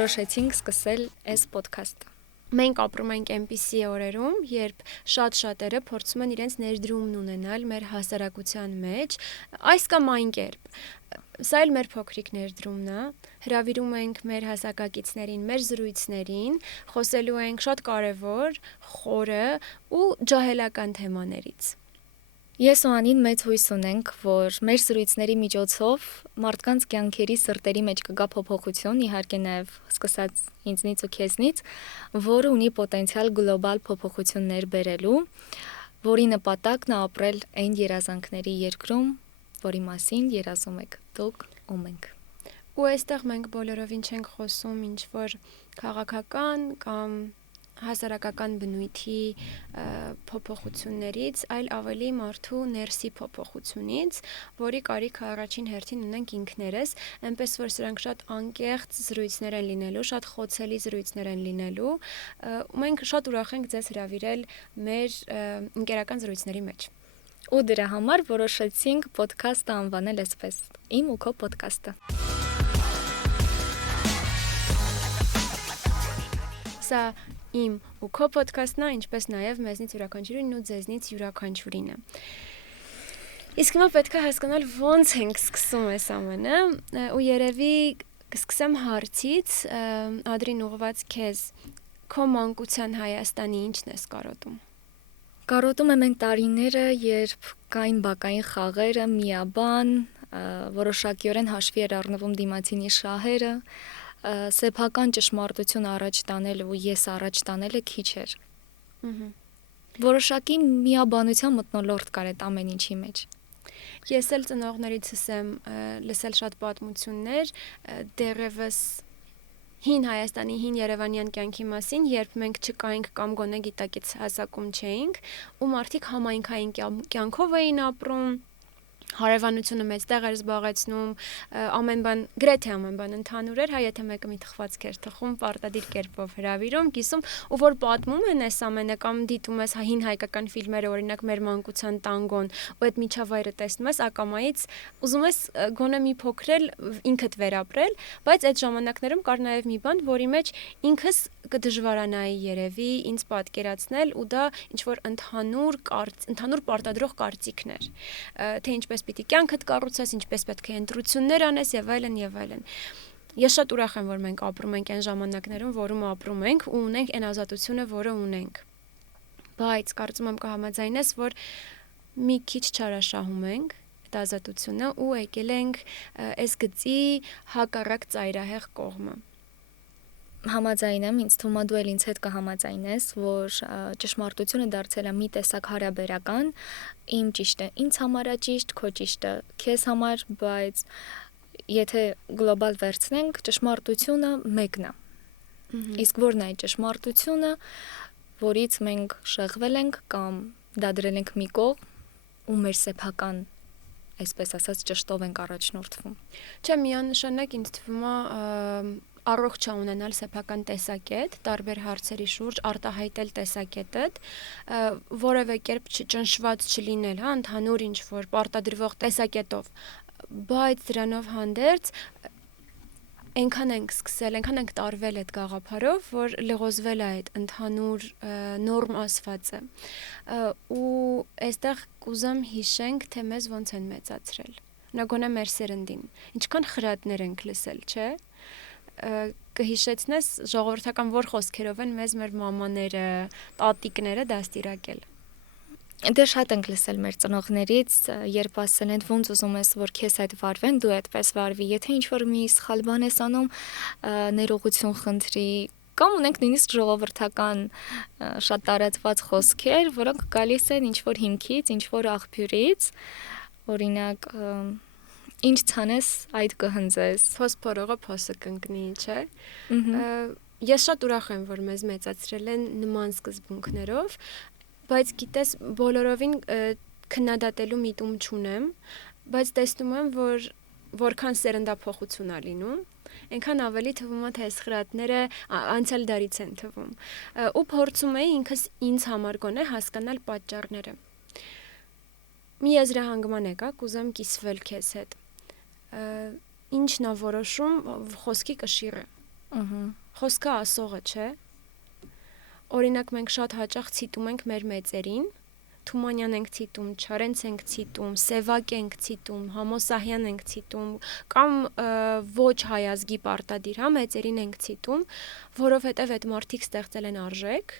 որոշեցինք սկսել այս ոդքասթը։ Մենք ապրում ենք այնպիսի օրերում, երբ շատ-շատերը փորձում են իրենց ներդրումն ունենալ մեր հասարակության մեջ, այս կամ այն կերպ։ Սա էլ մեր փոքրիկ ներդրումն է։ Հրավիրում ենք մեր հասակակիցներին, մեր զրույցներին, խոսելու ենք շատ կարևոր, խորը ու ջահելական թեմաներից։ Ես ու Անին մեծ հույս ունենք, որ մեր զրույցների միջոցով մարդկանց կյանքերի սրտերի մեջ կգա փոփոխություն, իհարկե նաև սկսած ինձնից ու քեզնից, որը ունի պոտենցիալ գլոբալ փոփոխություններ բերելու, որի նպատակն է ապրել այն երազանքների երկրում, որի մասին երազում եք դուք ու մենք։ Ու այստեղ մենք բոլորովին չենք խոսում ինչ-որ քաղաքական կամ հասարակական բնույթի փոփոխություններից, այլ ավելի մարդու ներսի փոփոխությունից, որի կարիքը առաջին հերթին ունենք ինքներս, այնպես որ սրանք շատ անկեղծ զրույցներ են լինելու, շատ խոցելի զրույցներ են լինելու, ու մենք շատ ուրախ ենք ձեզ հրավիրել մեր ընկերական զրույցների մեջ։ Ու դրա համար որոշեցինք ոդքասթը անվանել այսպես՝ Իմ ու քո ոդքասթը։ Սա իմ ու քո ոդքասթն է, ինչպես նաև մեզնից յուրաքանչյուրին ու ձեզնից յուրաքանչյուրինը։ Իսկ հիմա պետք է հասկանալ ոնց ենք սկսում այս ամենը, ու երևի կսկսեմ հարցից, Ադրին ուղղված քեզ, քո մանկության Հայաստանի ինչն ես կարոտում։ Կարոտում եմ այն տարիները, երբ կային բակային խաղերը, միաբան, որոշակիորեն հաշվի էր առնվում դիմացինի շահերը, սեփական ճշմարտություն առաջ տանելը ու ես առաջ տանելը քիչ էր։ Որոշակի միաբանության մթնոլորտ կար այդ ամեն ինչի մեջ։ Ես էլ ծնողներիցս եմ լսել շատ պատմություններ, դեռևս հին Հայաստանի, հին Երևանյան կյանքի մասին, երբ մենք չկայինք կամ գոնե գիտակից հասակում չէինք, ու մարդիկ համայնքային կյանքով էին ապրում, հարևանությունը մեծ տեղ էր զբաղեցնում, գրեթե ամեն բան ընդհանուր էր, եթե մեկը մի թխվածք էր թխում, պարտադիր կերպով հրավիրում, կիսում, ու որ պատմում են այս ամենը կամ դիտում ես հին հայկական ֆիլմերը, օրինակ Մեր մանկության տանգոն, ու այդ միջավայրը տեսնում ես ակամայից, ուզում ես գոնե մի փոքր էլ ինքդ վերապրել, բայց այդ ժամանակներում կար նաև մի բան, որի մեջ ինքս կդժվարանայի երևի ինձ պատկերացնել, ու դա ինչ որ ընդհանուր պարտադրող կարծիքն էր, թե ինչպես պիտի կյանքդ կառուցես, ինչպես պետք է ընտրություններ անես եւ այլն եւ այլն։ Ես շատ ուրախ եմ, որ մենք ապրում ենք այն ժամանակներում, որում ապրում ենք ու ունենք այն ազատությունը, որը ունենք։ Բայց կարծում եմ կհամաձայնես, որ մի քիչ չարաշահում ենք այդ ազատությունը ու եկել ենք այս գծի հակառակ ծայրահեղ կողմը։ Համաձայն եմ, ինձ թվում է դու էլ ինձ հետ կհամաձայնես, որ ճշմարտությունը դարձել է մի տեսակ հարաբերական, իմ ճիշտը ինձ համար է ճիշտ, քո ճիշտը քեզ համար, բայց եթե գլոբալ վերցնենք, ճշմարտությունը մեկն է։ Իսկ որն է այդ ճշմարտությունը, որից մենք շեղվել ենք կամ դադրել ենք մի կողմ ու մեր սեփական, այսպես ասած, ճշտով ենք առաջնորդվում։ Չէ, միանշանակ ինձ թվում է առողջ է ունենալ սեփական տեսակետ, տարբեր հարցերի շուրջ արտահայտել տեսակետդ, որևէ կերպ չճնշված չլինել, հա, ընդհանուր ինչ-որ պարտադրվող տեսակետով, բայց դրանով հանդերձ այնքան ենք տարվել այդ գաղափարով, որ լղոզվել է այդ ընդհանուր նորմ ասվածը, ու այստեղ կուզեմ հիշենք, թե մեզ ոնց են մեծացրել, նագոնե մեր սերնդին, ինչքան խրատներ ենք լսել, չէ՞։ Կհիշեցնես ժողովրդական որ խոսքերով են մեզ մեր մամաները, տատիկները դաստիարակել։ Դե շատ ենք լսել մեր ծնողներից, երբ ասել են ոնց ուզում ես, որ քեզ հետ վարվեն, դու այդպես վարվի, եթե ինչ-որ մի սխալ բան ես անում, ներողություն խնդրի, կամ ունենք նույնիսկ ժողովրդական շատ տարածված խոսքեր, որոնք գալիս են ինչ-որ հիմքից, ինչ-որ աղբյուրից, օրինակ ինչ ցանես այդ կհնձես։ Փոս փորողը փոսը կընկնի, չէ՞։ Ես շատ ուրախ եմ, որ մեզ մեծացրել են նման սկզբունքներով, բայց գիտես, բոլորովին քննադատելու միտում չունեմ, բայց տեսնում եմ, որ որքան սերնդափոխություն է լինում, այնքան ավելի թվում է, թե այս խրատները անցյալ դարից են թվում, ու փորձում էի ինքս ինձ համար գոնե հասկանալ պատճառները։ Մի եզրահանգման եկա, կուզեմ կիսվել քեզ հետ։ Ինչն է որոշում խոսքի կշիռը։ Ահա։ Խոսքը ասողը, չէ։ Օրինակ մենք շատ հաճախ ցիտում ենք մեր մեծերին, Թումանյան ենք ցիտում, Չարենց ենք ցիտում, Սևակ ենք ցիտում, Համոսահյան ենք ցիտում, կամ ոչ հայազգի պարտադիր, հա, մեծերին ենք ցիտում, որովհետև այդ մարդիկ ստեղծել են արժեք,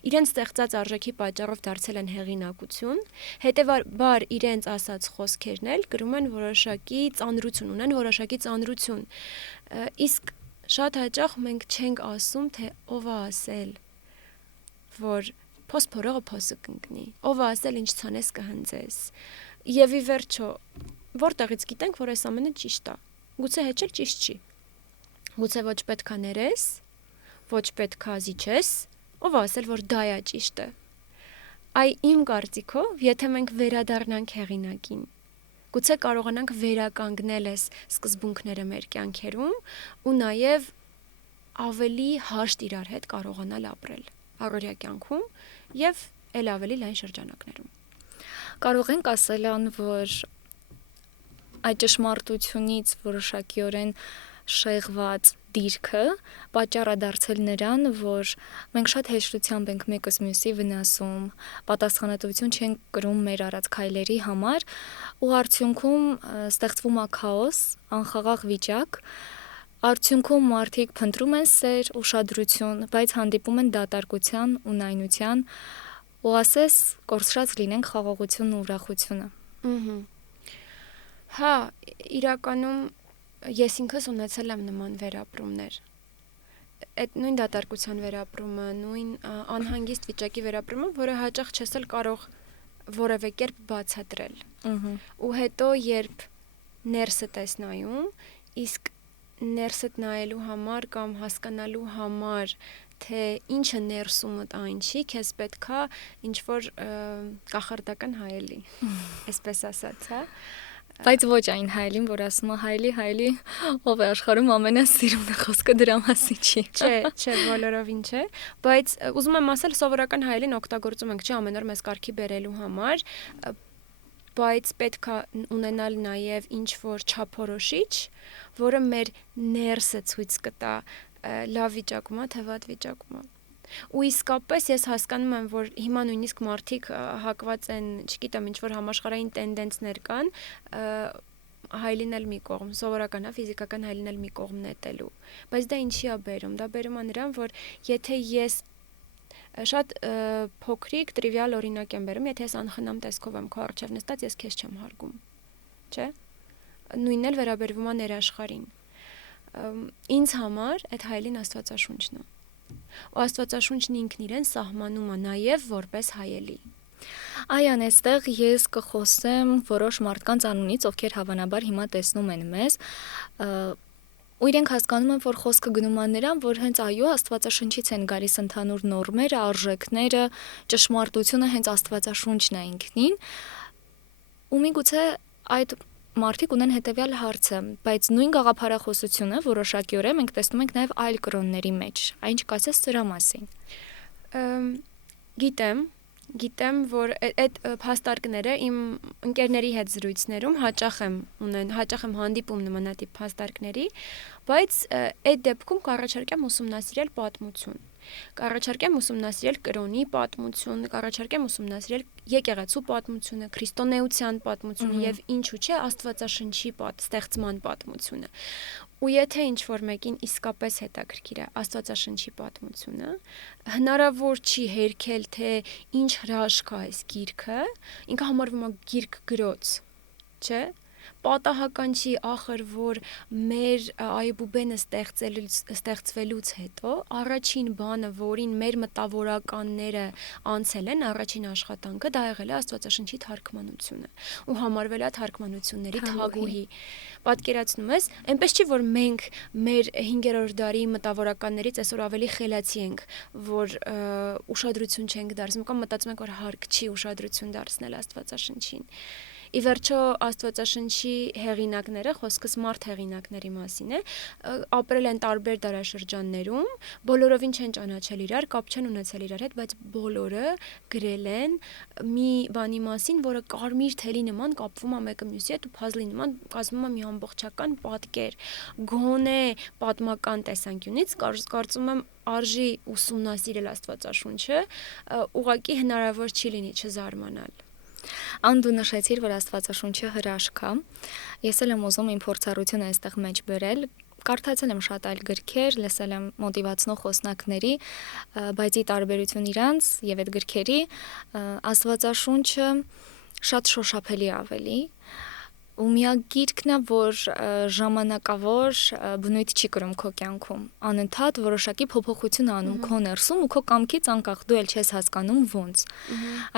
իրենց ստեղծած արժեքի պատճառով դարձել են հեղինակություն, հետևաբար իրենց ասած խոսքերն էլ կրում են որոշակի ծանրություն, ունեն որոշակի ծանրություն։ Իսկ շատ հաճախ մենք չենք ասում, թե ով է ասել, որ փոսփորողը փոսը կընկնի, ով է ասել ինչ ցանես կհնձես։ Եվ ի վերջո, որտեղից գիտենք, որ այս ամենը ճիշտ է։ Գուցե հեչ էլ ճիշտ չի։ Գուցե ոչ պետքա ներես, ոչ պետքա զիջես, ով է ասել, որ դա է ճիշտը։ Այ իմ կարծիքով, եթե մենք վերադառնանք հեղինակին, գուցե կարողանանք վերականգնել այս սկզբունքները մեր կյանքերում ու նաև ավելի հաշտ իրար հետ կարողանալ ապրել առօրյա կյանքում եւ ել ավելի լայն շրջանակներում։ Կարող ենք ասել ան, որ այդ ճշմարտությունից որոշակիորեն շեղված դիրքը պատճառ է դարձել նրան, որ մենք շատ հեշտությամբ ենք մեկս մյուսի վնասում, պատասխանատվություն չենք կրում մեր արած քայլերի համար ու արդյունքում ստեղծվում է քաոս, անխաղաղ վիճակ, արդյունքում մարդիկ փնտրում են սեր, ուշադրություն, բայց հանդիպում են դատարկության, ունայնության ու ասես կորցրած լինենք խաղաղությունն ու ուրախությունը։ Հա, իրականում ես ինքս ունեցել եմ նման վերապրումներ։ Այդ նույն դատարկության վերապրումը, նույն անհանգիստ վիճակի վերապրումը, որը հաճախ չես էլ կարող որևէ կերպ բացատրել։ Ու հետո երբ ներսդ ես նայում, իսկ ներսդ նայելու համար կամ հասկանալու համար, թե ինչը ներսումդ այն չի, քեզ պետքա ինչ-որ կախարդական հայելի, այսպես ասած, հա։ Բայց ոչ այն հայելին, որ ասում է հայելի, ով է աշխարհում ամենասիրունը, խոսքը դրա մասին չի։ Չէ, բոլորովին չէ, բայց ուզում եմ ասել, սովորական հայելին օգտագործում ենք, չէ, ամեն օր մեզ կարգի բերելու համար, բայց պետք է ունենալ նաև ինչ-որ չափորոշիչ, որը մեր ներսը ցույց կտա լավ վիճակում է, թե վատ վիճակում է։ Ու իսկապես ես հասկանում եմ, որ հիմա նույնիսկ մարդիկ հակված են, չգիտեմ, ինչ-որ համաշխարհային տենդենսներ կան, հայելին էլ մի կողմ, սովորական է, ֆիզիկական հայելին էլ մի կողմ նետելու։ Բայց դա ինչի է բերում։ Դա բերում է նրան, որ եթե ես շատ փոքրիկ տրիվիալ օրինակ եմ բերում, եթե ես անխնամ տեսքով եմ քո առջև նստած, ես քեզ չեմ հարգում, չէ՞։ Նույնն էլ վերաբերվում է ներաշխարհին։ Ինձ համար այդ հայելին Աստվածաշունչն է։ Ու Աստվածաշունչն ինքն իրեն սահմանում է նաև որպես հայելի։ Այան, այստեղ ես կխոսեմ որոշ մարդկանց անունից, ովքեր հավանաբար հիմա տեսնում են մեզ, ու իրենք հասկանում են, որ խոսքը գնում է նրան, որ հենց այո, Աստվածաշնչից են գալիս ընդհանուր նորմերը, արժեքները, ճշմարտությունը հենց Աստվածաշունչն է ինքնին։ Ու միգուցե այդ մարդիկ ունեն հետևյալ հարցը, բայց նույն գաղափարախոսությունը որոշակիորեն մենք տեսնում ենք նաև այլ կրոնների մեջ։ Ինչ կասես դրա մասին։ Գիտեմ, որ այդ փաստարկները իմ ընկերների հետ զրույցներում հաճախ եմ հանդիպում նմանատիպ փաստարկների, բայց այդ դեպքում կառաջարկեմ ուսումնասիրել պատմություն։ Կառաջարկեմ ուսումնասիրել կրոնի պատմություն, կառաջարկեմ ուսումնասիրել եկեղեցու պատմությունը, քրիստոնեության պատմությունը եւ ինչու՞ չէ Աստվածաշնչի ստեղծման պատմությունը։ Ու եթե ինչ-որ մեկին իսկապես հետաքրքիր է Աստվածաշնչի պատմությունը, հնարավոր չի հերքել, թե ինչ հրաշք է այս գիրքը, ինքը համարվում է գիրք գրոց, չէ՞։ Պատահական չի ախր, որ մեր Այբուբենը ստեղծվելուց հետո առաջին բանը, որին մեր մտավորականները անցել են, առաջին աշխատանքը դա եղել է Աստվածաշնչի թարգմանությունը ու համարվել է թարգմանությունների թագուհի։ Պատկերացնում ես, այնպես չի, որ մենք մեր 5-րդ դարի մտավորականներից այսօր ավելի խելացի ենք, որ ուշադրություն չենք դարձնում կամ մտածում ենք, որ հարկ չի ուշադրություն դարձնել Աստվածաշնչին։ Ի վերջո Աստվածաշնչի հեղինակները, խոսքս մարդ հեղինակների մասին է, ապրել են տարբեր դարաշրջաններում, բոլորովին չեն ճանաչել իրար, կապ չեն ունեցել իրար հետ, բայց բոլորը գրել են մի բանի մասին, որը կարմիր թելի նման կապվում է մեկը մյուսի հետ ու փազլի նման կազմում է մի ամբողջական պատկեր։ Գոնե պատմական տեսանկյունից կարծում եմ արժի ուսումնասիրել Աստվածաշունչը, ուղղակի հնարավոր չի լինի չզարմանալ։ Ան դու նշեցիր, որ Աստվածաշունչը հրաշք է։ Ես էլ եմ ուզում իմ փորձառությունը այստեղ մեջ բերել։ Կարդացել եմ շատ այլ գրքեր, լսել եմ մոտիվացնող խոսնակների, բայց ի տարբերություն իրանց եւ այդ գրքերի, Աստվածաշունչը շատ շոշափելի ավելի ու միակ գիրքն է, որ ժամանակավոր բնույթ չի կրում քո կյանքում։ Անընդհատ որոշակի փոփոխություն անում քո ներսում ու քո կամքից անկախ դու էլ չես հասկանում ոնց։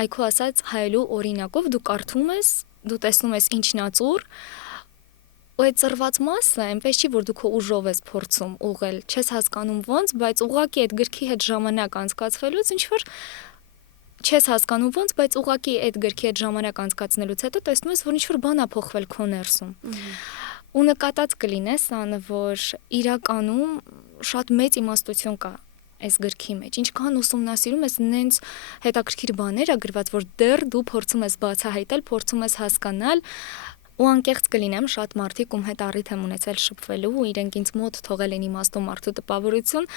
Այ քո ասած հայելու օրինակով դու կարդում ես, դու տեսնում ես ինչն է ծուր, ու այդ ծրված մասը այնպես չի, որ դու քո ուժով ես փորձում ուղղել, չես հասկանում ոնց, բայց ուղղակի այդ գրքի հետ ժամանակ անցկացվելուց ինչ որ չես հասկանում ոնց, բայց ուղղակի այդ գրքի հետ ժամանակ անցկացնելուց հետո տեսնում ես, որ ինչ որ բան է փոխվել քո ներսում։ Ու նկատած կլինես անը, որ իրականում շատ մեծ իմաստություն կա այս գրքի մեջ։ Ինչքան ուսումնասիրում ես, նենց հետաքրքիր բաներ ա գրված, որ դեռ դու փորձում ես բացահայտել, փորձում ես հասկանալ, ու անկեղծ կլինեմ, շատ մարդիկ ում հետ առիթ եմ ունեցել շփվելու ու իրենք ինձ մոտ թողել են իմաստու մարդու տպավորություն,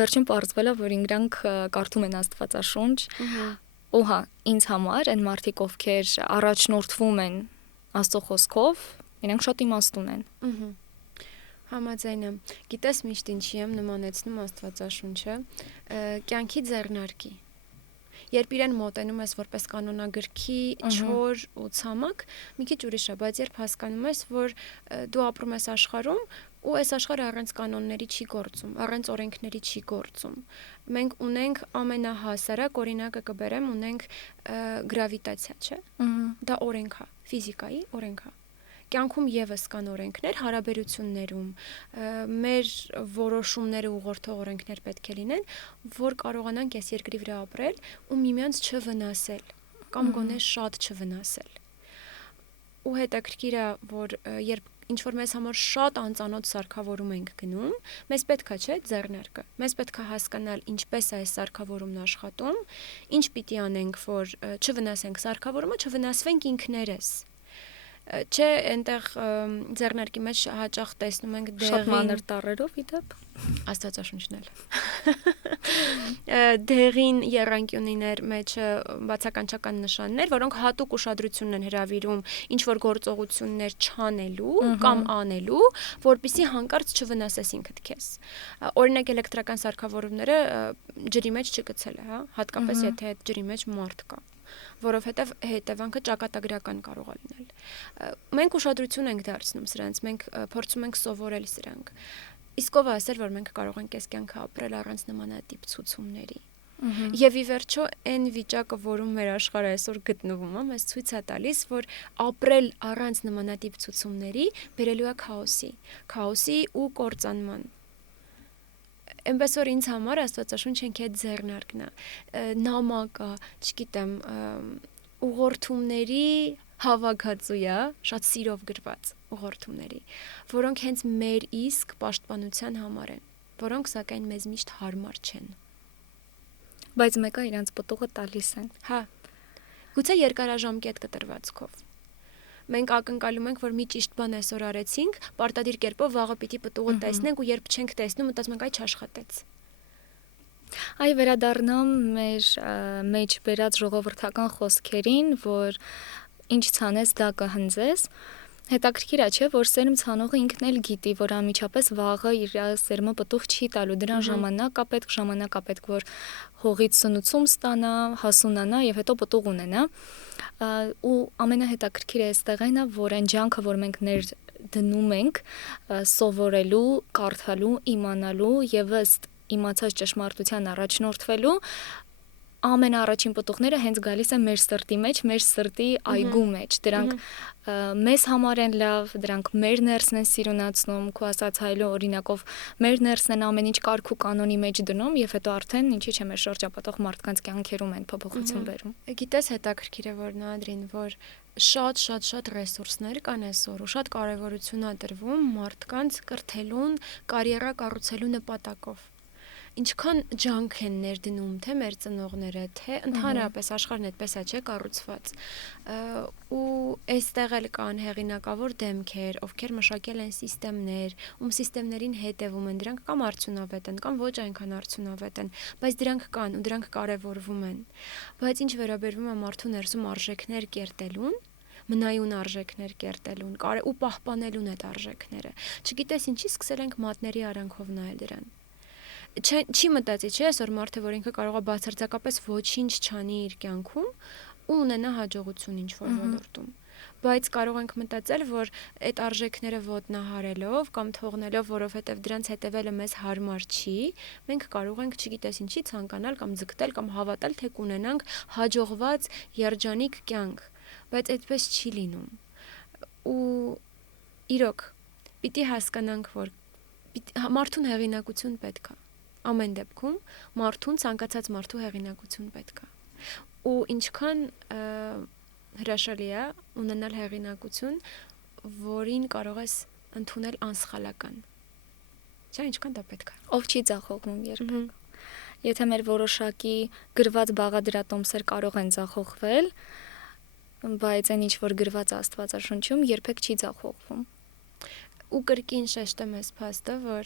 վերջում պարզվել է, որ իրանք կարդում են Աստվածաշունչ։ Ու հա, ինձ համար այն մարդիկ, ովքեր առաջնորդվում են Աստծո խոսքով, իրանք շատ իմաստուն են։ Համաձայն եմ։ Գիտես միշտ ինչի եմ նմանեցնում Աստվածաշունչը, կյանքի ձեռնարկի։ Երբ իրեն մոտենում ես որպես կանոնագրքի չոր ու ցամաք, մի քիչ ուրիշ է, բայց երբ հասկանում ես, որ դու ապրում ես աշխարհում ու այս աշխարհը առանց կանոնների չի գործում, առանց օրենքների չի գործում։ Մենք ունենք ամենահասարակ օրինակը կբերեմ, ունենք գրավիտացիա, չէ՞։ Դա օրենք է, ֆիզիկայի օրենք է։ Կյանքում եւս կան օրենքներ, հարաբերություններում մեր որոշումները ուղղորդող օրենքներ պետք է լինեն, որ կարողանանք այս երկրի վրա ապրել ու միմյանց չվնասել կամ գոնե շատ չվնասել։ Ու հետաքրքիր է, որ երբ ինչ-որ մեզ համար շատ անծանոթ սարքավորում ենք գնում, մեզ պետք է, չէ, ձեռնարկը։ Մեզ պետք է հասկանալ ինչպես է այս սարքավորումն աշխատում, ինչ պիտի անենք, որ չվնասենք սարքավորումը, չվնասվենք ինքներս։ Չէ, այնտեղ ձեռնարկի մեջ հաճախ տեսնում ենք Շատ մանր տառերով իդեպ Աստվածաշունչն էլ։ Դեղին եռանկյունիներ մեջը բացականչական նշաններ, որոնք հատուկ ուշադրությունն են հրավիրում ինչ որ գործողություններ չանելու կամ անելու, որպեսզի հանկարծ չվնասես ինքդ քեզ։ Օրինակ էլեկտրական սարքավորումները ջրի մեջ չգցել է, հա, հատկապես եթե այդ ջրի մեջ մարդ կա, որովհետև հետևանքը ճակատագրական կարող է լինել։ Մենք ուշադրություն ենք դարձնում սրանց, մենք փորձում ենք սովորել սրանք։ Իսկ ով ասել, որ մենք կարող ենք այս կյանքը ապրել առանց նմանատիպ ցուցումների։ Եվ ի վերջո այն վիճակը, որում մեր աշխարհը այսօր գտնվում է, մեզ ցույց է տալիս, որ ապրել առանց նմանատիպ ցուցումների բերելու է քաոսի ու կործանման։ Այնպես որ ինձ համար Աստվածաշունչը ինքեդ ձեռնարկն է, նամակը, չգիտեմ, ուղղորդումների հավաքածու է, շատ սիրով գրված ուղղորդումների, որոնք հենց մեր իսկ պաշտպանության համար են, որոնք սակայն մեզ միշտ հարմար չեն։ Բայց մեկը իրանց պտուղը տալիս են։ Հա։ Գուցե երկարաժամկետ կտրվածքով։ Մենք ակնկալում ենք, որ մի ճիշտ բան այսօր արեցինք, պարտադիր կերպով վաղը պիտի պտուղը տեսնենք ու երբ չենք տեսնում, մտածում ենք, այ չաշխատեց։ Այ վերադառնամ մեր մեջ բերած ժողովրդական խոսքերին, որ ինչ ցանես դա կհնձես։ Հետաքրքիր է, չէ, որ սերմ ցանողը ինքն էլ գիտի, որ անմիջապես վաղը իր սերմը պտուղ չի տալու, դրան ժամանակ է պետք, որ հողից սնուցում ստանա, հասունանա եւ հետո պտուղ ունենա։ Ու ամենահետաքրքիրը այստեղ այն է, որ այն ջանքը, որ մենք դնում ենք սովորելու, կարդալու, իմանալու եւ ըստ իմացած ճշմարտության առաջնորդվելու, ամենաառաջին պտուղները հենց գալիս են մեր սրտի մեջ, մեր սրտի այգու մեջ։ Դրանք մեզ համար են լավ, դրանք մեր ներսն են սիրունացնում, քո ասած հայլու օրինակով մեր ներսն են ամեն ինչ կարգ ու կանոնի մեջ դնում եւ հետո արդեն ինչի՞ չէ մեր շրջապատող մարդկանց կյանքերում են փոփոխություն բերում։ Գիտես հետաքրքիր է որ Նադրին, որ շատ ռեսուրսներ կան այսօր ու շատ կարևորություն է տրվում մարդկանց կրթելուն, կարիերա կառուցելու նպատակով։ Ինչքան ջանք են ներդնում թե մեր ծնողները, թե ընդհանրապես աշխարհն այդպես է չէ կառուցված։ Ու այստեղ էլ կան հեղինակավոր դեմքեր, ովքեր մշակել են համակարգեր, ում համակարգերին հետևում են, դրանք կամ արդյունավետ են, կամ ոչ այնքան արդյունավետ են, բայց դրանք կան ու դրանք կարևորվում են։ Բայց ինչ վերաբերվում է մարդու ներսում արժեքներ կերտելուն, մնայուն արժեքներ կերտելուն, ու պահպանելուն այդ արժեքները։ Չգիտես ինչի սկսել ենք մատների արանքով նայել դրան։ Չի մտածի, չէ, այսօր մարդը, որ ինքը կարող է բացարձակապես ոչինչ չանի իր կյանքում ու ունենա հաջողություն ինչ-որ ոլորտում։ Բայց կարող ենք մտածել, որ այդ արժեքները ոտնահարելով կամ թողնելով, որովհետև դրանց հետևելը մեզ հարմար չի, մենք կարող ենք, չգիտես ինչի, ցանկանալ կամ ձգտել կամ հավատալ, թե կունենանք հաջողված երջանիկ կյանք, բայց այդպես չի լինում։ Ու իրոք, պիտի հասկանանք, որ մարդուն հեղինակություն պետք է։ Ամեն դեպքում մարդուն ցանկացած մարդու հեղինակություն պետք է։ Ու ինչքան հրաշալի է ունենալ հեղինակություն, որին կարող ես ընդունել անսխալական։ Չէ, ինչքան դա պետք է։ Ով չի ձախողվում երբեք։ Եթե մեր որոշակի գրված բաղադրատոմսեր կարող են ձախողվել, բայց այն ինչ որ գրված Աստվածաշնչում երբեք չի ձախողվում։ Ու կրկին շեշտեմ այս փաստը, որ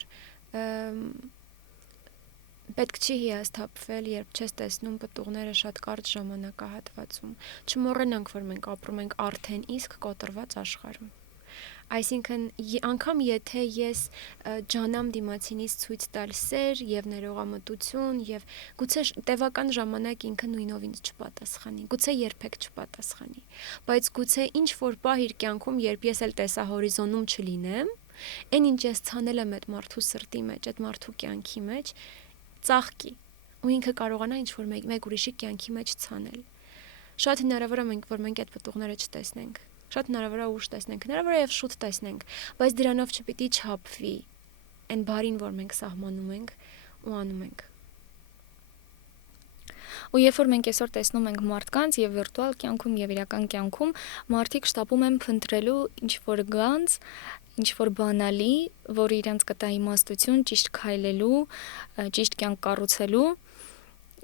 պետք չի հիասթափվել, երբ չես տեսնում պտուղները շատ կարճ ժամանակահատվածում։ Չմոռանանք, որ մենք ապրում ենք արդեն իսկ կոտրված աշխարհում։ Այսինքն, անգամ եթե ես ջանամ դիմացինից ցույց տալ սեր եւ ներողամտություն եւ գուցե տևական ժամանակ ինքը նույնով ինձ չպատասխանի, գուցե երբեք չպատասխանի, բայց գուցե ինչ որ պահ իր կյանքում, երբ ես էլ տեսահորիզոնում չլինեմ, այն ինչ ես ցանել եմ այդ մարդու սրտի մեջ, այդ մարդու կյանքի մեջ, ծաղկի ու ինքը կարողանա ինչ որ մեկ ուրիշի կյանքի մեջ ցանել։ Շատ հնարավոր է որ մենք այդ պտուղները չտեսնենք։ Շատ հնարավոր է ուշ տեսնենք, հնարավոր է եւ շուտ տեսնենք, բայց դրանով չպիտի չափվի այն բարին, որ մենք սահմանում ենք ու անում ենք։ Ու երբ որ մենք այսօր տեսնում ենք մարդկանց եւ վիրտուալ կյանքում եւ իրական կյանքում, մարդիկ շտապում են փնտրելու ինչ որ գանձ, ինչ որ բանալի, որ իրենց կտա իմաստություն ճիշտ քայլելու, ճիշտ կյանք կառուցելու։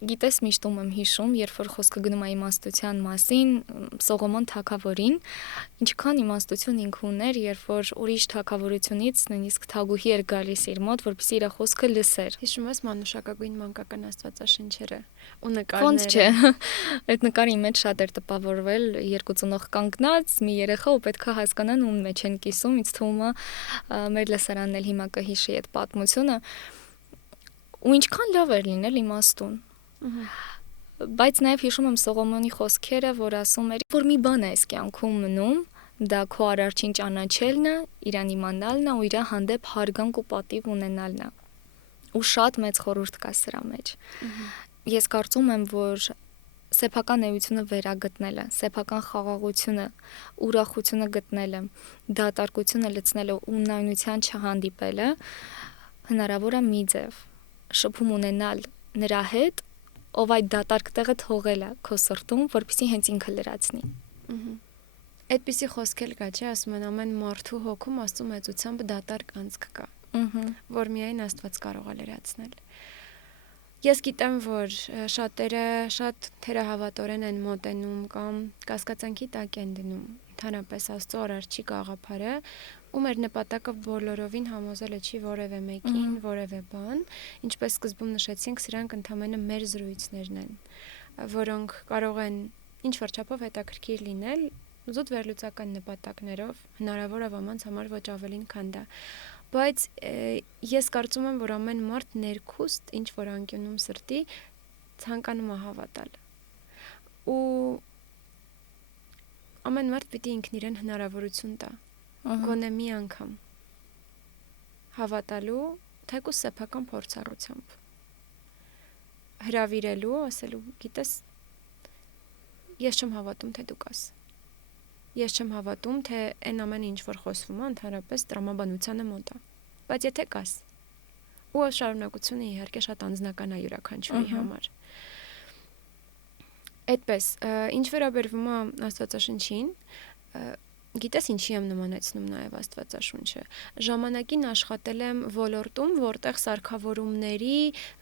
Գիտես, միշտ եմ հիշում, երբ որ խոսքը գնում է իմաստության մասին, Սողոմոն թագավորին, ինչքան իմաստություն ինքը ուներ, երբ որ ուրիշ թագավորությունից նույնիսկ թագուհի էր գալիս իր մոտ, որպեսզի իր խոսքը լսեր։ Հիշում ես մանուշակագույն մանկական աստվածաշնչերը ու Ոնց չէ։ նկարները։ Այդ նկարի մեջ շատ էր տպավորվել, երկու ծնող կանգնած, մի երեխա ու պետք է հասկանան ում մեջ են կիսում, ինձ թվում է մեր լսարանն էլ հիմա կհիշի այդ պատմությունը։ Ու ինչքան լավ էր լինել իմաստուն։ Բայց նաև հիշում եմ Սողոմոնի խոսքերը, որ ասում էր, որ մի բան է այս կյանքում մնում, դա քո արարչին ճանաչելն է, իրան իմանալն է ու իր հանդեպ հարգանք ու պատիվ ունենալն է։ Ու շատ մեծ խորհուրդ կա սրա մեջ։ Ես կարծում եմ, որ սեփական էությունը վերագտնելը, սեփական խաղաղությունը, ուրախությունը գտնելը, դատարկությունը լցնելը ու նայնության չհանդիպելը հնարավոր է մի ձև շփում ունենալ նրա հետ, ով այդ դատարկ տեղը թողել է քո սրտում, որպեսզի հենց ինքը լրացնի։ Այդպիսի խոսք էլ կա, չէ, ասում են ամեն մարդու հոգում Աստծո մեծությամբ դատարկ անցք կա, որ միայն Աստված կարող է լրացնել։ Ես գիտեմ, որ շատերը շատ թերահավատորեն են մոտենում կամ կասկածանքի տակ են դնում ընդհանրապես Աստծո արարչի գաղափարը, ու մեր նպատակը բոլորովին համոզելը չի որևէ մեկին, որևէ բան, ինչպես սկզբում նշեցինք, սրանք ընդհանրապես մեր զրույցներն են, որոնք կարող են ինչ որ չափով հետաքրքիր լինել, զուտ վերլուծական նպատակներով, հնարավոր է ոմանց համար ոչ ավելին, քան դա։ Բայց ես կարծում եմ, որ ամեն մարդ ներքուստ ինչ որ անկյունում սրտի ցանկանում է հավատալ։ Ու ամեն մարդ պիտի ինքն իրեն հնարավորություն տա, գոնե մի անգամ հավատալու, թեկուզ սեփական փորձառությամբ։ հրավիրելու, ասելու, գիտես, ես չեմ հավատում, թե դու կաս։ Ես չեմ հավատում, թե այն ամենը ինչ որ խոսվում է, ընդհանրապես տրամաբանությանը մոտ է։ Բայց եթե կաս, ու շարունակությունը իհարկե շատ անձնական է յուրաքանչյուրի համար։ Այդպես, ինչ վերաբերվում է Աստվածաշնչին, գիտես ինչի եմ նմանեցնում նաև Աստվածաշունչը։ Ժամանակին աշխատել եմ ոլորտում, որտեղ սարքավորումների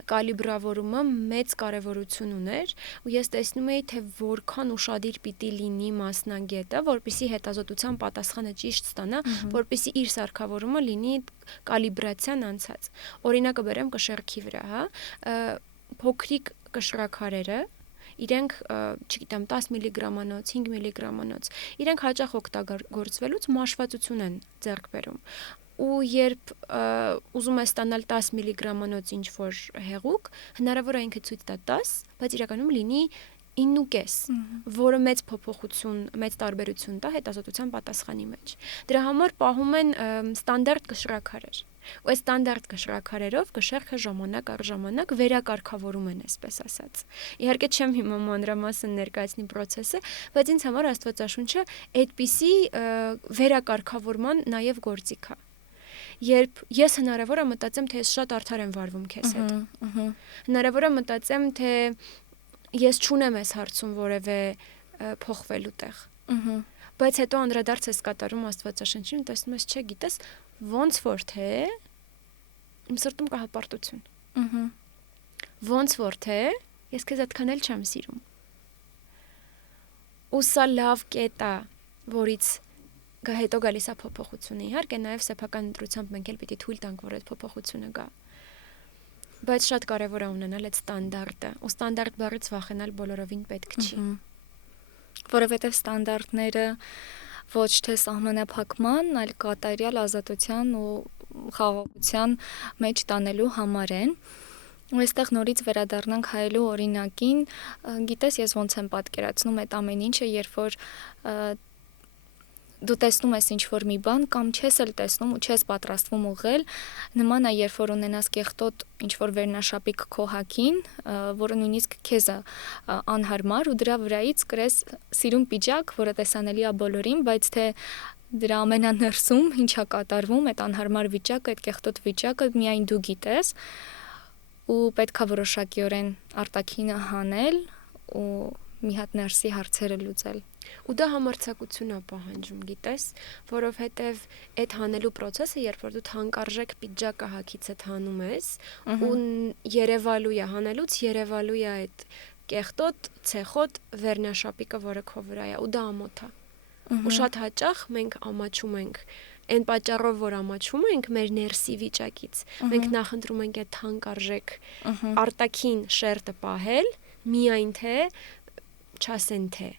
կալիբրավորումը մեծ կարևորություն ուներ, ու ես տեսնում էի, թե որքան ուշադիր պիտի լինի մասնագետը, որպեսզի հետազոտության պատասխանը ճիշտ ստանա, որպեսզի իր սարքավորումը լինի կալիբրացիան անցած։ Օրինակը բերեմ կշեռքի վրա, հա, փոքրիկ կշռաքարերը իրենք, չգիտեմ, 10 միլիգրամանոց, 5 միլիգրամանոց, իրենք հաճախ օգտագործվելուց մաշվածություն են ձեռք բերում։ Ու երբ ուզում ես ստանալ 10 միլիգրամանոց ինչ-որ հեղուկ, հնարավոր է ինքը ցույց տա 10, բայց իրականում լինի 9.5, որը մեծ փոփոխություն, մեծ տարբերություն տա հետազոտության պատասխանի մեջ։ Դրա համար պահում են ստանդարտ կշռաքարեր։ Ու այս ստանդարտ կշռաքարերով կշեռքը ժամանակ առ ժամանակ վերակարգավորում են, այսպես ասած։ Իհարկե չեմ հիմա մանրամասն ներկայացնի process-ը, բայց ինձ համար Աստվածաշունչը այդպիսի վերակարգավորման նաև գործիք է։ Երբ ես հնարավոր է մտածեմ, թե ես շատ արդար եմ վարվում քեզ հետ։ Հնարավոր է մտածեմ, թե ես չունեմ այս հարցում որևէ փոխվելու տեղ։ Բայց հետո անդրադարձ ես կատարում Աստվածաշնչին, տեսնում ես, չէ, գիտես, ոնց որ թե իմ սրտում կա հպարտություն։ Ոնց որ թե ես քեզ այդքան էլ չեմ սիրում։ Ու սա լավ կետ է, որից հետո գալիս է փոփոխությունը։ Իհարկե, նաև սեփական ընտրությամբ մենք էլ պիտի թույլ տանք, որ այդ փոփոխությունը գա։ Բայց շատ կարևոր է ունենալ այդ ստանդարտը։ Ու ստանդարտ բառից վախենալ բոլորովին պետք չի։ Որովհետև ստանդարտները ոչ թե սահմանափակման, այլ կատարյալ ազատության ու խաղաղության մեջ տանելու համար են։ Ու այստեղ նորից վերադառնանք հայելու օրինակին, գիտես, ես ոնց եմ պատկերացնում այդ ամեն ինչը, երբ որ դու տեսնում ես ինչ-որ մի բան կամ չես էլ տեսնում ու չես պատրաստվում ուղղել, նման է, երբ որ ունենաս կեղտոտ ինչ-որ վերնաշապիկ քո հագին, որը նույնիսկ քեզ է անհարմար ու դրա վրայից կրես սիրուն պիջակ, որը տեսանելի է բոլորին, բայց թե դրա ամենաներսում ինչա կատարվում, այդ անհարմար վիճակը, այդ կեղտոտ վիճակը միայն դու գիտես ու պետքա որոշակիորեն արտաքինը հանել ու մի հատ ներսի հարցերը լուծել։ Ու դա համարձակություն է պահանջում, գիտես, որովհետև այդ հանելու process-ը, երբ որ դու թանկարժեք պիջակը հագիցդ հանում ես, ու երևալու է հանելուց, երևալու է այդ կեղտոտ, ցեխոտ վերնաշապիկը, որը քո վրա է, ու դա ամոթ է։ Ու շատ հաճախ մենք ամաչում ենք այն պատճառով, որ ամաչում ենք մեր ներսի վիճակից։ Մենք նախընտրում ենք այդ թանկարժեք արտաքին շերտը պահել, միայն թե չասեն թե։